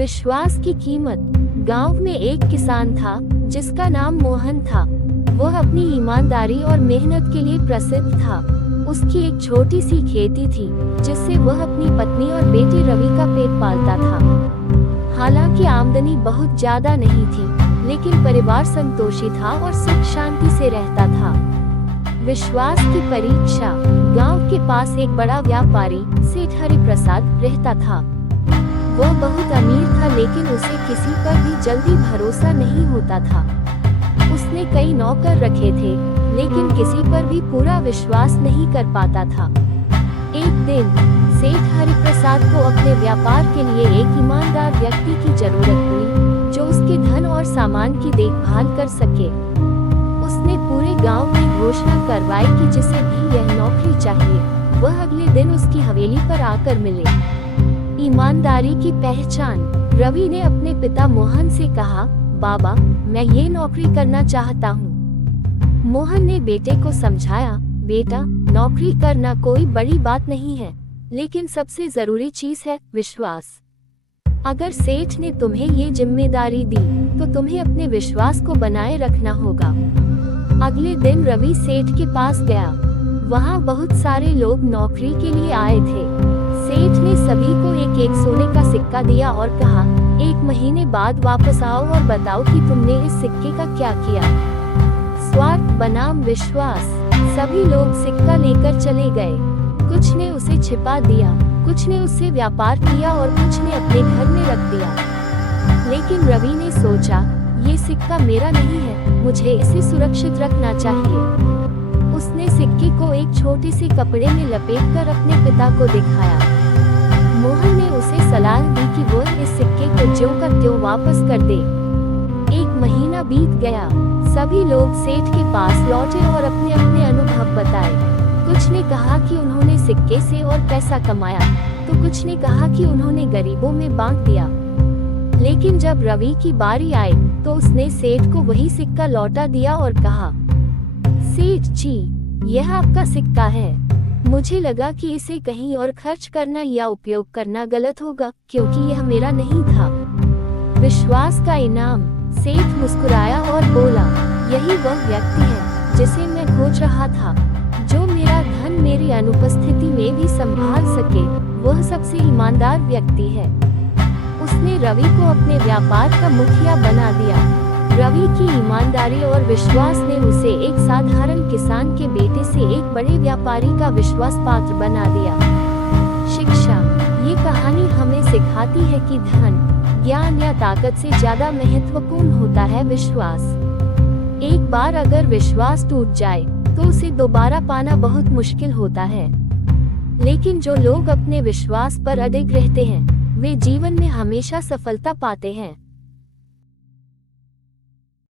विश्वास की कीमत। गांव में एक किसान था जिसका नाम मोहन था। वह अपनी ईमानदारी और मेहनत के लिए प्रसिद्ध था। उसकी एक छोटी सी खेती थी जिससे वह अपनी पत्नी और बेटे रवि का पेट पालता था। हालांकि आमदनी बहुत ज्यादा नहीं थी, लेकिन परिवार संतोषी था और सुख शांति से रहता था। विश्वास की परीक्षा। गांव के पास एक बड़ा व्यापारी सेठ हरिप्रसाद रहता था। वह बहुत अमीर था, लेकिन उसे किसी पर भी जल्दी भरोसा नहीं होता था। उसने कई नौकर रखे थे, लेकिन किसी पर भी पूरा विश्वास नहीं कर पाता था। एक दिन सेठ हरिप्रसाद को अपने व्यापार के लिए एक ईमानदार व्यक्ति की जरूरत हुई, जो उसके धन और सामान की देखभाल कर सके। उसने पूरे गांव में घोषणा करवाई कि जिसे भी यह नौकरी चाहिए, वह अगले दिन उसकी हवेली पर आकर मिले। ईमानदारी की पहचान। रवि ने अपने पिता मोहन से कहा, बाबा, मैं ये नौकरी करना चाहता हूँ। मोहन ने बेटे को समझाया, बेटा, नौकरी करना कोई बड़ी बात नहीं है, लेकिन सबसे जरूरी चीज है विश्वास। अगर सेठ ने तुम्हें ये जिम्मेदारी दी, तो तुम्हें अपने विश्वास को बनाए रखना होगा। अगले दिन रवि सेठ के पास गया। वहाँ बहुत सारे लोग नौकरी के लिए आए थे। सेठ ने सभी को एक एक सोने का सिक्का दिया और कहा, 1 महीने बाद वापस आओ और बताओ कि तुमने इस सिक्के का क्या किया। स्वार्थ बनाम विश्वास। सभी लोग सिक्का लेकर चले गए। कुछ ने उसे छिपा दिया, कुछ ने उससे व्यापार किया और कुछ ने अपने घर में रख दिया। लेकिन रवि ने सोचा, ये सिक्का मेरा नहीं है, मुझे इसे सुरक्षित रखना चाहिए। उसने सिक्के को एक छोटे से कपड़े में लपेटकर अपने पिता को दिखाया। मोहन ने उसे सलाह दी कि वह इस सिक्के को ज्यों का त्यों वापस कर दे। 1 महीना बीत गया। सभी लोग सेठ के पास लौटे और अपने अपने अनुभव बताए। कुछ ने कहा कि उन्होंने सिक्के से और पैसा कमाया, तो कुछ ने कहा कि उन्होंने गरीबों में बांट दिया। लेकिन जब रवि की बारी आई, तो उसने सेठ को वही सिक्का लौटा दिया और कहा, सेठ जी, यह आपका सिक्का है। मुझे लगा कि इसे कहीं और खर्च करना या उपयोग करना गलत होगा, क्योंकि यह मेरा नहीं था। विश्वास का इनाम। सेठ मुस्कुराया और बोला, यही वह व्यक्ति है जिसे मैं खोज रहा था, जो मेरा धन मेरी अनुपस्थिति में भी संभाल सके। वह सबसे ईमानदार व्यक्ति है। उसने रवि को अपने व्यापार का मुखिया बना दिया। रवि की ईमानदारी और विश्वास ने उसे एक साधारण किसान के बेटे से एक बड़े व्यापारी का विश्वास पात्र बना दिया। शिक्षा। ये कहानी हमें सिखाती है कि धन, ज्ञान या ताकत से ज्यादा महत्वपूर्ण होता है विश्वास। एक बार अगर विश्वास टूट जाए, तो उसे दोबारा पाना बहुत मुश्किल होता है। लेकिन जो लोग अपने विश्वास पर अडिग रहते हैं, वे जीवन में हमेशा सफलता पाते हैं।